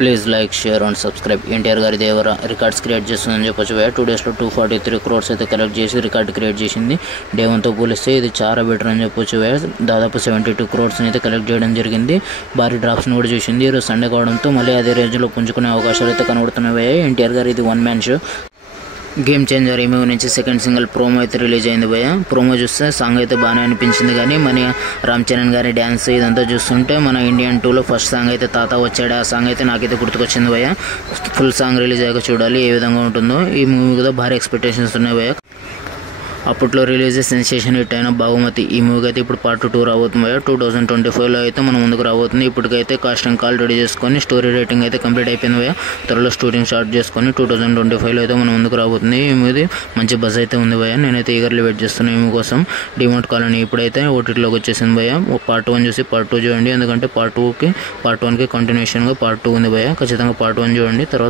Please like, share and subscribe. NTR గారి దేవర records create చేస్తుందని చెప్పొచ్చు. 2 డేస్లో 243 crores అయితే కలెక్ట్ చేసి రికార్డ్ క్రియేట్ చేసింది. డే 1తో పోలిస్తే ఇది చాలా బెటర్ అని చెప్పొచ్చు. దాదాపు 72 crores అయితే కలెక్ట్ చేయడం జరిగింది. భారీ డ్రాప్స్ని కూడా చూసింది. ఈరోజు సండే కావడంతో మళ్ళీ అదే రేంజ్లో పుంజుకునే అవకాశాలు అయితే కనబడుతున్నాయి. ఎన్టీఆర్ గారు ఇది 1 man షో. గేమ్ చేంజర్ ఈ మూవీ నుంచి సెకండ్ సింగిల్ ప్రోమో అయితే రిలీజ్ అయింది భయ్య. ప్రోమో చూస్తే సాంగ్ అయితే బాగానే అనిపించింది, కానీ మన రామ్ చరణ్ గారి డ్యాన్స్ ఇదంతా చూస్తుంటే మన ఇండియన్ 2లో ఫస్ట్ సాంగ్ అయితే తాత వచ్చాడు, ఆ సాంగ్ అయితే నాకైతే గుర్తుకొచ్చింది భయ్య. ఫుల్ సాంగ్ రిలీజ్ అయ్యాక చూడాలి ఏ విధంగా ఉంటుందో. ఈ మూవీ కూడా భారీ ఎక్స్పెక్టేషన్స్ ఉన్నాయి భయ్య. అప్పట్లో రిలీజ్ సెన్సేషన్ హిట్ అయిన బాగుమతి ఈ మూవీకి అయితే ఇప్పుడు పార్ట్ 2 రాబోతుంది. 2025లో అయితే మన ముందుకు రాబోతుంది. ఇప్పటికైతే కాస్టింగ్ కాల్ రెడీ చేసుకొని స్టోరీ రైటింగ్ అయితే కంప్లీట్ అయిపోయింది. త్వరలో షూటింగ్ స్టార్ట్ చేసుకొని 2025లో అయితే మన ముందుకు రాబోతుంది. ఈ మూవీ మంచి బజ్ అయితే ఉంది భయ్య. నేనైతే ఈగర్లీ వెయిట్ చేస్తున్నాను ఈ మూవీ కోసం. డిమోట్ కాలనీ ఇప్పుడైతే ఓటీటీలోకి వచ్చేసింది భయ్య. పార్ట్ 1 చూసి పార్ట్ 2 చూడండి, ఎందుకంటే పార్ట్ 1కి కంటిన్యూషన్గా పార్ట్ 2 ఉంది భయ్య. ఖచ్చితంగా పార్ట్ 1 చూడండి. తర్వాత